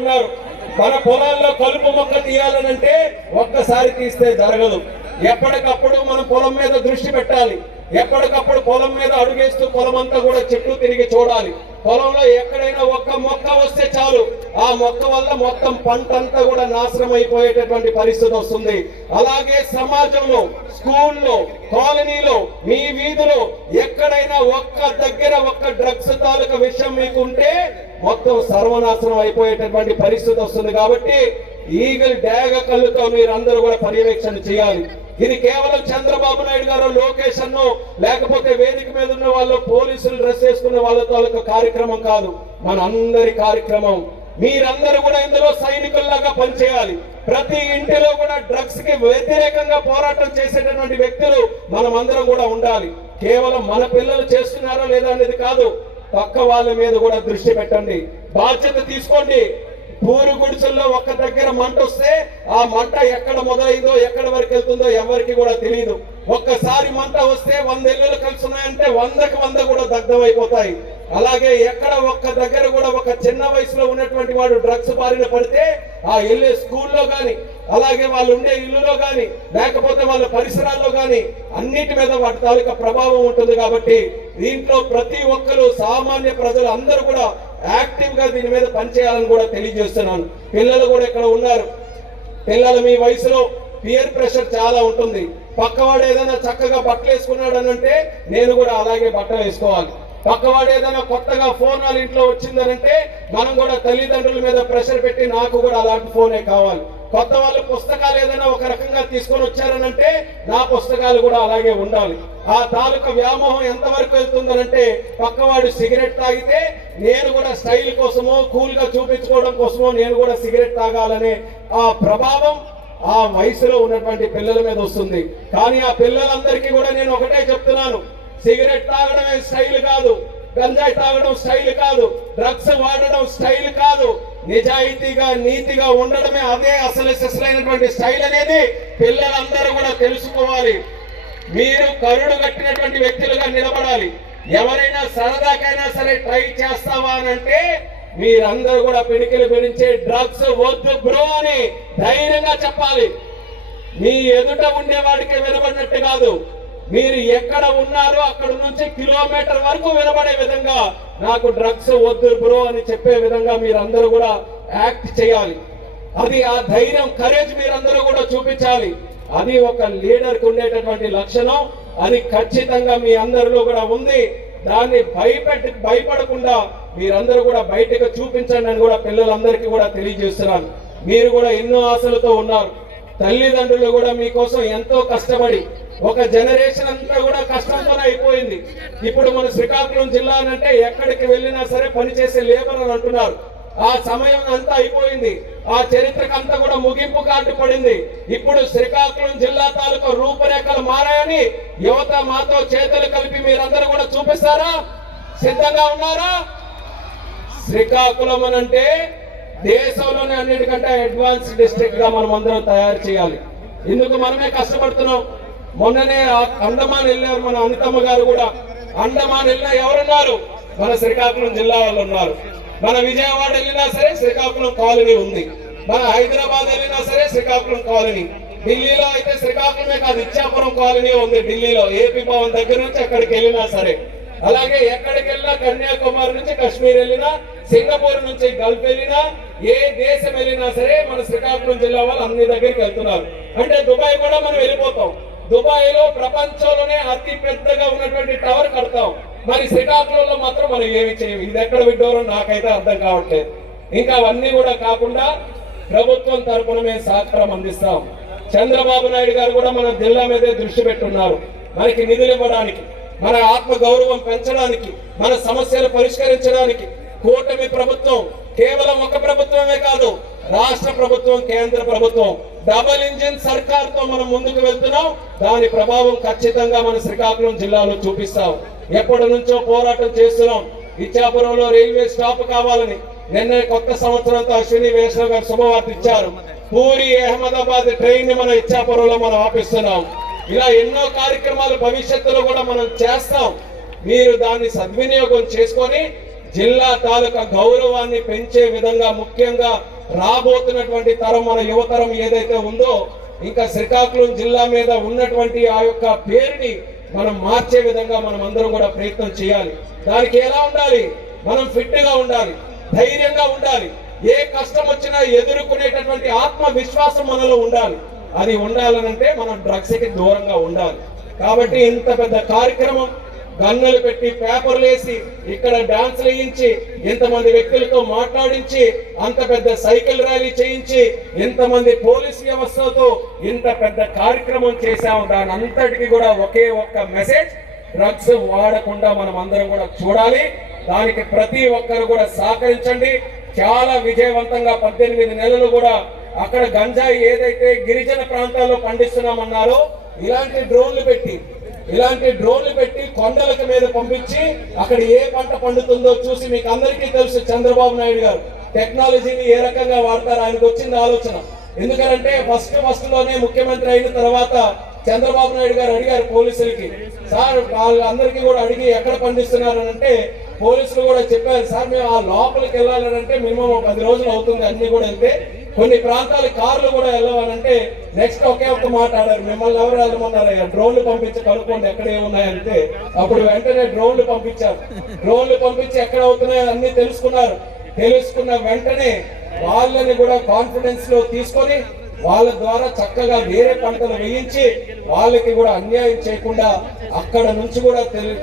ఉన్నారు. మన పొలాల్లో కలుపు మొక్క తీయాలనంటే ఒక్కసారి తీస్తే జరగదు. ఎప్పటికప్పుడు మనం పొలం మీద దృష్టి పెట్టాలి. ఎప్పటికప్పుడు పొలం మీద అడుగేస్తూ పొలం అంతా కూడా చుట్టూ తిరిగి చూడాలి. పొలంలో ఎక్కడైనా ఒక్క మొక్క వస్తే చాలు, ఆ మొక్క వల్ల మొత్తం పంట అంతా కూడా నాశనం అయిపోయేటటువంటి పరిస్థితి వస్తుంది. అలాగే సమాజంలో, స్కూల్లో, కాలనీలో, మీ వీధిలో ఎక్కడైనా ఒక్క దగ్గర ఒక్క డ్రగ్స్ తాలూకా విషయం మీకు ఉంటే మొత్తం సర్వనాశనం అయిపోయేటటువంటి పరిస్థితి వస్తుంది. కాబట్టి ఈగల్ డాగ కళ్ళుతో మీరందరూ కూడా పర్యవేక్షణ చేయాలి. ఇది కేవలం చంద్రబాబు నాయుడు గారు, లోకేష్ అన్నో లేకపోతే వేదిక మీద ఉన్న వాళ్ళు పోలీసులు డ్రెస్ వేసుకున్న వాళ్ళ తాలూకా కార్యక్రమం కాదు, మన అందరి కార్యక్రమం. మీరందరూ కూడా ఇందులో సైనికుల్లాగా పనిచేయాలి. ప్రతి ఇంటిలో కూడా డ్రగ్స్ కి వ్యతిరేకంగా పోరాటం చేసేటటువంటి వ్యక్తులు మనమందరం కూడా ఉండాలి. కేవలం మన పిల్లలు చేస్తున్నారో లేదా అనేది కాదు, పక్క వాళ్ళ మీద కూడా దృష్టి పెట్టండి, బాధ్యత తీసుకోండి. పూరు గుడిసెల్లో ఒక్క దగ్గర మంట వస్తే ఆ మంట ఎక్కడ మొదలైందో ఎక్కడ వరకు వెళ్తుందో ఎవరికి కూడా తెలియదు. ఒక్కసారి మంట వస్తే 100 ఇళ్ళు కలిసి ఉన్నాయంటే 100కి 100 కూడా దగ్ధమైపోతాయి. అలాగే ఎక్కడ ఒక్క దగ్గర కూడా ఒక చిన్న వయసులో ఉన్నటువంటి వాడు డ్రగ్స్ బారిన పడితే ఆ వెళ్ళే స్కూల్లో కానీ, అలాగే వాళ్ళు ఉండే ఇల్లులో కానీ, లేకపోతే వాళ్ళ పరిసరాల్లో కానీ అన్నిటి మీద వాటి తాలూకా ప్రభావం ఉంటుంది. కాబట్టి దీంట్లో ప్రతి ఒక్కరు, సామాన్య ప్రజలు అందరూ కూడా యాక్టివ్ గా దీని మీద పనిచేయాలని కూడా తెలియజేస్తున్నాను. పిల్లలు కూడా ఇక్కడ ఉన్నారు. పిల్లలు మీ వయసులో పియర్ ప్రెషర్ చాలా ఉంటుంది. పక్కవాడు ఏదైనా చక్కగా బట్టలు వేసుకున్నాడు అని అంటే నేను కూడా అలాగే బట్టలు వేసుకోవాలి. పక్కవాడు ఏదైనా కొత్తగా ఫోన్ వాళ్ళ ఇంట్లో వచ్చిందనంటే మనం కూడా తల్లిదండ్రుల మీద ప్రెషర్ పెట్టి నాకు కూడా అలాంటి ఫోనే కావాలి. కొత్త వాళ్ళు పుస్తకాలు ఏదైనా ఒక రకంగా తీసుకొని వచ్చారనంటే నా పుస్తకాలు కూడా అలాగే ఉండాలి. ఆ తాలూకా వ్యామోహం ఎంతవరకు వెళ్తుందనంటే పక్కవాడు సిగరెట్ తాగితే నేను కూడా స్టైల్ కోసమో కూల్ గా చూపించుకోవడం కోసమో నేను కూడా సిగరెట్ తాగాలనే ఆ ప్రభావం ఆ వయసులో ఉన్నటువంటి పిల్లల మీద వస్తుంది. కానీ ఆ పిల్లలందరికీ కూడా నేను ఒకటే చెప్తున్నాను, సిగరెట్ తాగడమే స్టైల్ కాదు, గంజాయి తాగడం స్టైల్ కాదు, డ్రగ్స్ వాడడం స్టైల్ కాదు. నిజాయితీగా, నీతిగా ఉండడమే అదే అసలైనటువంటి స్టైల్ అనేది పిల్లలందరూ కూడా తెలుసుకోవాలి. మీరు కరుడు కట్టినటువంటి వ్యక్తులుగా నిలబడాలి. ఎవరైనా సరదాకైనా సరే ట్రై చేస్తావా అని అంటే మీరందరూ కూడా పిడికిలు గురించి డ్రగ్స్ వద్దు బ్రో అని ధైర్యంగా చెప్పాలి. మీ ఎదుట ఉండేవాడికి వినబడినట్టు కాదు, మీరు ఎక్కడ ఉన్నారో అక్కడ నుంచి కిలోమీటర్ వరకు వినబడే విధంగా నాకు డ్రగ్స్ వద్దు బ్రో అని చెప్పే విధంగా మీరందరూ కూడా యాక్ట్ చేయాలి. అది ఆ ధైర్యం, కరేజ్ మీరందరూ కూడా చూపించాలి. అది ఒక లీడర్ కు ఉండేటటువంటి లక్షణం. అది ఖచ్చితంగా మీ అందరిలో కూడా ఉంది. దాన్ని భయపడకుండా మీరందరూ కూడా బయటకు చూపించండి అని కూడా పిల్లలందరికీ కూడా తెలియజేస్తున్నాను. మీరు కూడా ఎన్నో ఆశలతో ఉన్నారు. తల్లిదండ్రులు కూడా మీకోసం ఎంతో కష్టపడి ఒక జనరేషన్ అంతా కూడా కష్టంతోనే అయిపోయింది. ఇప్పుడు మన శ్రీకాకుళం జిల్లా అంటే ఎక్కడికి వెళ్ళినా సరే పనిచేసే లేబర్ అని అంటున్నారు. ఆ సమయం అంతా అయిపోయింది. ఆ చరిత్రకు అంతా కూడా ముగింపు కార్డు పడింది. ఇప్పుడు శ్రీకాకుళం జిల్లా తాలూకా రూపురేఖలు మారాయని యువత మాతో చేతులు కలిపి మీరందరూ కూడా చూపిస్తారా? సిద్ధంగా ఉన్నారా? శ్రీకాకుళం అంటే దేశంలోనే అన్నిటికంటే అడ్వాన్స్ డిస్ట్రిక్ట్ గా మనం అందరం తయారు చేయాలి. ఇందుకు మనమే కష్టపడుతున్నాం. మొన్ననే అండమాన్ వెళ్ళారు మన అనితమ్మ గారు కూడా. అండమాన్ వెళ్ళినా ఎవరున్నారు? మన శ్రీకాకుళం జిల్లా వాళ్ళు ఉన్నారు. మన విజయవాడ వెళ్ళినా సరే శ్రీకాకుళం కాలనీ ఉంది. మన హైదరాబాద్ వెళ్ళినా సరే శ్రీకాకుళం కాలనీ. ఢిల్లీలో అయితే శ్రీకాకుళమే కాదు, ఇచ్చాపురం కాలనీ ఉంది ఢిల్లీలో. ఏపీ భవన్ దగ్గర నుంచి అక్కడికి వెళ్ళినా సరే, అలాగే ఎక్కడికి వెళ్ళినా, కన్యాకుమారి నుంచి కాశ్మీర్ వెళ్ళినా, సింగపూర్ నుంచి గల్ఫ్ వెళ్ళినా, ఏ దేశం వెళ్ళినా సరే మన శ్రీకాకుళం జిల్లా వాళ్ళు అన్ని దగ్గరికి వెళ్తున్నారు. అంటే దుబాయ్ కూడా మనం వెళ్ళిపోతాం. దుబాయ్ లో ప్రపంచంలోనే అతి పెద్దగా ఉన్నటువంటి టవర్ కడతాం. మరి శ్రీకాకుళంలో మాత్రం మనం ఏమి చేయము. ఇది ఎక్కడ విడ్డోరో నాకైతే అర్థం కావట్లేదు. ఇంకా అవన్నీ కూడా కాకుండా ప్రభుత్వం తరఫున మేము సహకారం అందిస్తాం. చంద్రబాబు నాయుడు గారు కూడా మన జిల్లా మీదే దృష్టి పెట్టున్నారు. మనకి నిధులు ఇవ్వడానికి, మన ఆత్మ గౌరవం పెంచడానికి, మన సమస్యలు పరిష్కరించడానికి కూటమి ప్రభుత్వం కేవలం ఒక ప్రభుత్వమే కాదు, రాష్ట్ర ప్రభుత్వం, కేంద్ర ప్రభుత్వం డబుల్ ఇంజిన్ సర్కార్ తో మనం ముందుకు వెళ్తున్నాం. దాని ప్రభావం ఖచ్చితంగా మన శ్రీకాకుళం జిల్లాలో చూపిస్తాం. ఎప్పటి నుంచో పోరాటం చేస్తున్నాం. ఇచ్చాపురంలో రైల్వే స్టాప్ కావాలని నిన్న కొత్త సంవత్సరంతో అశ్విని వైష్ణవ్ గారు శుభవార్త ఇచ్చారు. పూరి అహ్మదాబాద్ ట్రైన్ ని మనం ఇచ్చాపురంలో మనం ఆపిస్తున్నాం. ఇలా ఎన్నో కార్యక్రమాలు భవిష్యత్తులో కూడా మనం చేస్తాం. మీరు దాన్ని సద్వినియోగం చేసుకొని జిల్లా తాలూకా గౌరవాన్ని పెంచే విధంగా ముఖ్యంగా రాబోతున్నటువంటి తరం మన యువతరం ఏదైతే ఉందో ఇంకా శ్రీకాకుళం జిల్లా మీద ఉన్నటువంటి ఆ యొక్క పేరుని మనం మార్చే విధంగా మనం అందరం కూడా ప్రయత్నం చేయాలి. దానికి ఎలా ఉండాలి? మనం ఫిట్ గా ఉండాలి, ధైర్యంగా ఉండాలి, ఏ కష్టం వచ్చినా ఎదుర్కొనేటటువంటి ఆత్మవిశ్వాసం మనలో ఉండాలి. అది ఉండాలనంటే మనం డ్రగ్స్ కి దూరంగా ఉండాలి. కాబట్టి ఇంత పెద్ద కార్యక్రమం గన్నులు పెట్టి పేపర్లు వేసి ఇక్కడ డాన్సులు వేయించి ఇంతమంది వ్యక్తులతో మాట్లాడించి అంత పెద్ద సైకిల్ ర్యాలీ చేయించి ఇంతమంది పోలీస్ వ్యవస్థతో ఇంత పెద్ద కార్యక్రమం చేశాము. దాని అంతటికి కూడా ఒకే ఒక్క మెసేజ్, డ్రగ్స్ వాడకుండా మనం అందరం కూడా చూడాలి. దానికి ప్రతి ఒక్కరు కూడా సహకరించండి. చాలా విజయవంతంగా 18 నెలలు కూడా అక్కడ గంజాయి ఏదైతే గిరిజన ప్రాంతాల్లో పండిస్తున్నామన్నారో ఇలాంటి డ్రోన్లు పెట్టి కొండల మీద పంపించి అక్కడ ఏ పంట పండుతుందో చూసి మీకు అందరికీ తెలుసు చంద్రబాబు నాయుడు గారు టెక్నాలజీని ఏ రకంగా వాడతారు. ఆయనకు వచ్చింది ఆలోచన. ఎందుకంటే ఫస్ట్ లోనే ముఖ్యమంత్రి అయిన తర్వాత చంద్రబాబు నాయుడు గారు అడిగారు పోలీసులకి, సార్ వాళ్ళందరికీ కూడా అడిగి ఎక్కడ పండిస్తున్నారు అంటే పోలీసులు కూడా చెప్పారు, సార్ మేము ఆ లోపలికి వెళ్ళాలంటే మినిమం 10 రోజులు అవుతుంది అన్ని కూడా వెళ్తే, కొన్ని ప్రాంతాలు కార్లు కూడా వెళ్ళాలంటే నెక్స్ట్ ఒకే ఒక్క మాట ఆడారు, మిమ్మల్ని ఎవరు వెళ్ళమన్నారు, డ్రోన్లు పంపించి కనుక్కోండి ఎక్కడ ఏమున్నాయంటే అప్పుడు వెంటనే డ్రోన్లు పంపించారు. డ్రోన్లు పంపించి ఎక్కడ అవుతున్నాయో అన్ని తెలుసుకున్న వెంటనే వాళ్ళని కూడా కాన్ఫిడెన్స్ లో తీసుకొని వాళ్ళ ద్వారా చక్కగా వేరే పంటలు వేయించి వాళ్ళకి కూడా అన్యాయం చేయకుండా అక్కడ నుంచి కూడా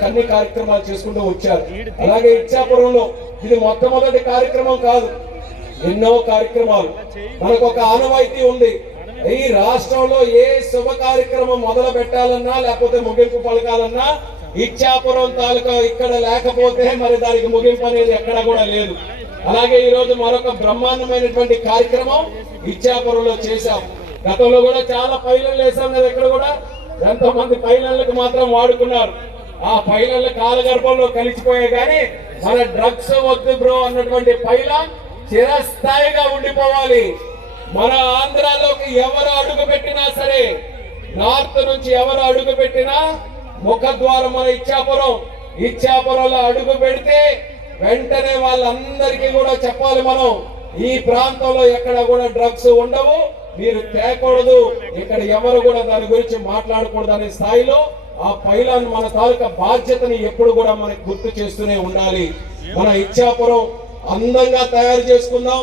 అన్ని కార్యక్రమాలు చేసుకుంటూ వచ్చారు. అలాగే ఇచ్చాపురంలో ఇది మొట్టమొదటి కార్యక్రమం కాదు, ఎన్నో కార్యక్రమాలు మనకు ఒక ఆనవాయితీ ఉంది. ఈ రాష్ట్రంలో ఏ శుభ కార్యక్రమం మొదలు పెట్టాలన్నా లేకపోతే ముగింపు పలకాలన్నా ఇచ్చాపురం తాలూకా ఇక్కడ లేకపోతే మరి దానికి ముగింపు అనేది ఎక్కడ కూడా లేదు. అలాగే ఈ రోజు మరొక బ్రహ్మాండమైనటువంటి కార్యక్రమం ఇచ్చాపురంలో చేశాం. గతంలో కూడా చాలా పైలలు వేసాం కదా, ఇక్కడ కూడా ఎంతో మంది పైలలకు మాత్రం వాడుకున్నారు. ఆ పైలల కాలగర్భంలో కలిసిపోయే కానీ మన డ్రగ్స్ వద్దు బ్రో అన్నటువంటి పైల చిరస్థాయిగా ఉండిపోవాలి. మన ఆంధ్రాలోకి ఎవరు అడుగు పెట్టినా సరే, నార్త్ నుంచి ఎవరు అడుగు పెట్టినా ముఖద్వారం మన ఇచ్చాపురంలో అడుగు పెడితే వెంటనే వాళ్ళందరికీ కూడా చెప్పాలి, మనం ఈ ప్రాంతంలో ఎక్కడ కూడా డ్రగ్స్ ఉండవు, మీరు తేకూడదు, ఇక్కడ ఎవరు కూడా దాని గురించి మాట్లాడకూడదు అనే స్థాయిలో ఆ పైలాన్ మన తాలూకా బాధ్యతని ఎప్పుడు కూడా మనకి గుర్తు చేస్తూనే ఉండాలి. మన ఇచ్చాపురం అందంగా తయారు చేసుకుందాం,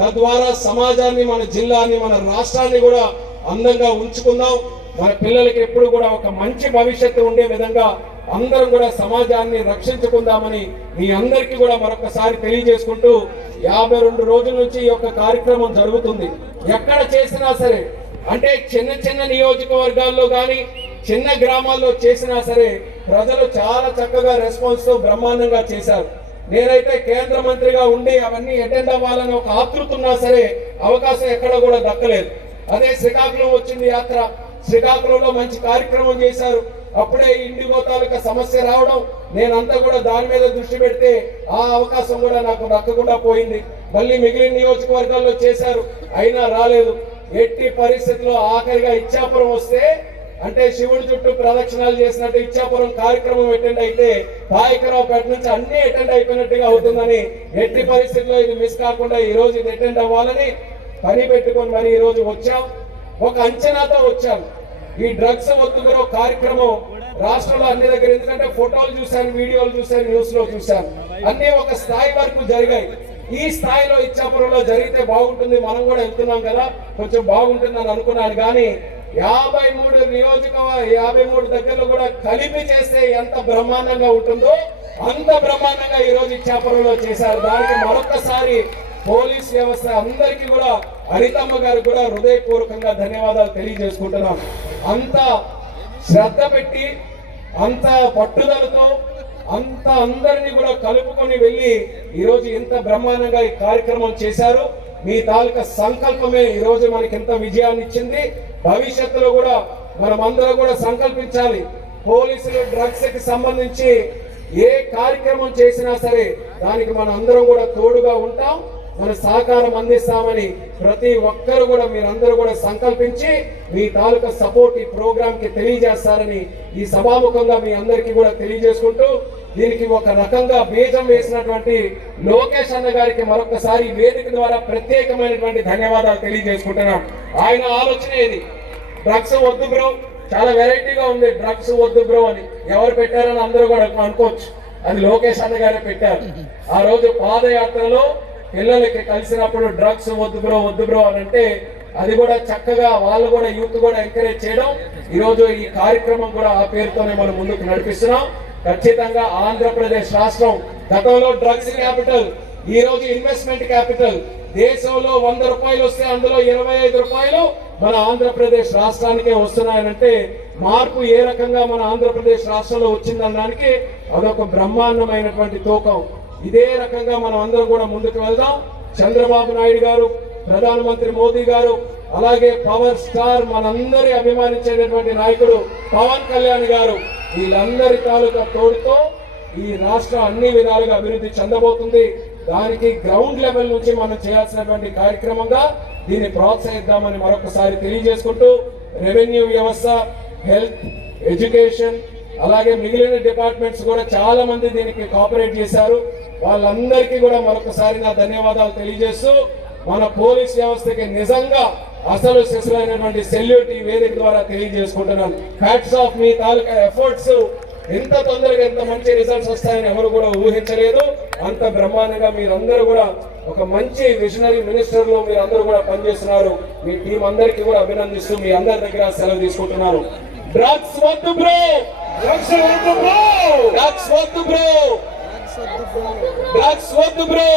తద్వారా సమాజాన్ని, మన జిల్లాని, మన రాష్ట్రాన్ని కూడా అందంగా ఉంచుకుందాం. మన పిల్లలకి ఎప్పుడు కూడా ఒక మంచి భవిష్యత్తు ఉండే విధంగా అందరం కూడా సమాజాన్ని రక్షించుకుందామని మీ అందరికీ కూడా మరొకసారి తెలియజేసుకుంటూ 52 రోజుల నుంచి ఈ యొక్క కార్యక్రమం జరుగుతుంది. ఎక్కడ చేసినా సరే, అంటే చిన్న నియోజకవర్గాల్లో కానీ చిన్న గ్రామాల్లో చేసినా సరే ప్రజలు చాలా చక్కగా రెస్పాన్స్ తో బ్రహ్మాండంగా చేశారు. నేనైతే కేంద్ర మంత్రిగా ఉండి అవన్నీ అటెండ్ అవ్వాలని ఒక ఆతృత ఉన్నా సరే అవకాశం ఎక్కడ కూడా దక్కలేదు. అదే శ్రీకాకుళం వచ్చింది యాత్ర, శ్రీకాకుళంలో మంచి కార్యక్రమం చేశారు. అప్పుడే ఇండిగో తాలూకా సమస్య రావడం, నేనంతా కూడా దాని మీద దృష్టి పెడితే ఆ అవకాశం కూడా నాకు దక్కకుండా పోయింది. మళ్ళీ మిగిలిన నియోజకవర్గాల్లో చేశారు, అయినా రాలేదు. ఎట్టి పరిస్థితుల్లో ఆఖరిగా ఇచ్చాపురం వస్తే, అంటే శివుడి చుట్టూ ప్రదక్షిణాలు చేసినట్టు ఇచ్చాపురం కార్యక్రమం అటెండ్ అయితే పాయకరావుపేట నుంచి అన్ని అటెండ్ అయిపోయినట్టుగా అవుతుందని, ఎట్టి పరిస్థితుల్లో ఇది మిస్ కాకుండా ఈ రోజు ఇది అటెండ్ అవ్వాలని పని పెట్టుకొని మరి ఈ రోజు వచ్చాం. ఒక అంచనాతో వచ్చాను. ఈ డ్రగ్స్ వద్దు కార్యక్రమం రాష్ట్రంలో అన్ని దగ్గర, ఎందుకంటే ఫోటోలు చూశాను, వీడియోలు చూశాను, న్యూస్ లో చూశాను, అన్ని ఒక స్థాయి వరకు జరిగాయి. ఈ స్థాయిలో ఇచ్చాపురంలో జరిగితే బాగుంటుంది, మనం కూడా వెళ్తున్నాం కదా, కొంచెం బాగుంటుందని అనుకున్నాను. కానీ 53 దగ్గరలో కూడా కలిపి చేస్తే ఎంత బ్రహ్మాండంగా ఉంటుందో అంత బ్రహ్మాండంగా ఈ రోజు ఇచ్చాపురంలో చేశారు. దానికి మరొకసారి పోలీస్ వ్యవస్థ అందరికీ కూడా, హరితమ్మ గారికి కూడా హృదయపూర్వకంగా ధన్యవాదాలు తెలియజేసుకుంటున్నాం. అంత శ్రద్ధ పెట్టి, అంత పట్టుదలతో, అంత అందరినీ కూడా కలుపుకొని వెళ్ళి ఈరోజు ఇంత బ్రహ్మాండంగా ఈ కార్యక్రమం చేశారు. మీ తాలూకా సంకల్పమే ఈరోజు మనకి ఎంత విజయాన్ని ఇచ్చింది. భవిష్యత్తులో కూడా మనం అందరం కూడా సంకల్పించాలి, పోలీసులు డ్రగ్స్ కి సంబంధించి ఏ కార్యక్రమం చేసినా సరే దానికి మన అందరం కూడా తోడుగా ఉంటాం, మన సహకారం అందిస్తామని ప్రతి ఒక్కరు కూడా మీరందరూ కూడా సంకల్పించి మీ తాలూకా సపోర్ట్ ఈ ప్రోగ్రామ్ కి తెలియజేస్తారని ఈ సభాముఖంగా మీ అందరికీ కూడా తెలియజేసుకుంటూ దీనికి ఒక రకంగా బీజం వేసినటువంటి లోకేష్ అన్న గారికి మరొకసారి వేదిక ద్వారా ప్రత్యేకమైనటువంటి ధన్యవాదాలు తెలియజేసుకుంటున్నాం. ఆయన ఆలోచన ఇది, డ్రగ్స్ వద్దు బ్రో, చాలా వెరైటీగా ఉంది డ్రగ్స్ వద్దు బ్రో అని ఎవరు పెట్టారని అందరూ కూడా అనుకోవచ్చు. అది లోకేష్ అన్న గారే పెట్టారు. ఆ రోజు పాదయాత్రలో పిల్లలకి కలిసినప్పుడు డ్రగ్స్ వద్దు బ్రో అని అంటే అది కూడా చక్కగా వాళ్ళు కూడా యూత్ కూడా ఎంకరేజ్ చేయడం, ఈరోజు ఈ కార్యక్రమం కూడా ఆ పేరుతోనే మనం ముందుకు నడిపిస్తున్నాం. ఖచ్చితంగా ఆంధ్రప్రదేశ్ రాష్ట్రం గతంలో డ్రగ్స్ క్యాపిటల్, ఈ రోజు ఇన్వెస్ట్మెంట్ క్యాపిటల్. దేశంలో 100 రూపాయలు వస్తే అందులో 25 రూపాయలు మన ఆంధ్రప్రదేశ్ రాష్ట్రానికే వస్తున్నాయనంటే మార్పు ఏ రకంగా మన ఆంధ్రప్రదేశ్ రాష్ట్రంలో వచ్చిందనడానికి అదొక బ్రహ్మాండమైనటువంటి తూకం. ఇదే రకంగా మనం అందరం కూడా ముందుకు వెళ్దాం. చంద్రబాబు నాయుడు గారు, ప్రధానమంత్రి మోదీ గారు, అలాగే పవర్ స్టార్ మనందరి అభిమానించేటటువంటి నాయకుడు పవన్ కళ్యాణ్ గారు, వీళ్ళందరి తాలూకా తోడుతో ఈ రాష్ట్రం అన్ని విధాలుగా అభివృద్ధి చెందబోతుంది. దానికి గ్రౌండ్ లెవెల్ నుంచి మనం చేయాల్సినటువంటి కార్యక్రమంగా దీన్ని ప్రోత్సహిద్దామని మరొకసారి తెలియజేసుకుంటూ, రెవెన్యూ వ్యవస్థ, హెల్త్, ఎడ్యుకేషన్, అలాగే మిగిలిన డిపార్ట్మెంట్స్ కూడా చాలా మంది దీనికి కోఆపరేట్ చేశారు. వాళ్ళందరికీ కూడా మరొకసారి నా ధన్యవాదాలు తెలియజేస్తూ, మన పోలీస్ వ్యవస్థకి నిజంగా అసలు సిసలైనటువంటి సెల్యూట్ ఈ వేదిక ద్వారా తెలియజేసుకుంటున్నాను. హ్యాట్స్ ఆఫ్, మీ తాలూకా ఎఫర్ట్స్ ఎంత తొందరగా ఎంత మంచి రిజల్ట్స్ వస్తాయని ఎవరు కూడా ఊహించలేదు. అంత బ్రహ్మాండంగా మీరందరూ కూడా ఒక మంచి విజనరీ మినిస్టర్ లో మీరందరూ కూడా పనిచేస్తున్నారు. మీ టీం అందరికీ కూడా అభినందిస్తూ మీ అందరి దగ్గర సెలవు తీసుకుంటున్నారు. డ్రగ్స్ వద్దు బ్రో, డ్రగ్స్ వద్దు బ్రో, డ్రగ్స్ వద్దు బ్రో, డ్రగ్స్ వద్దు బ్రో.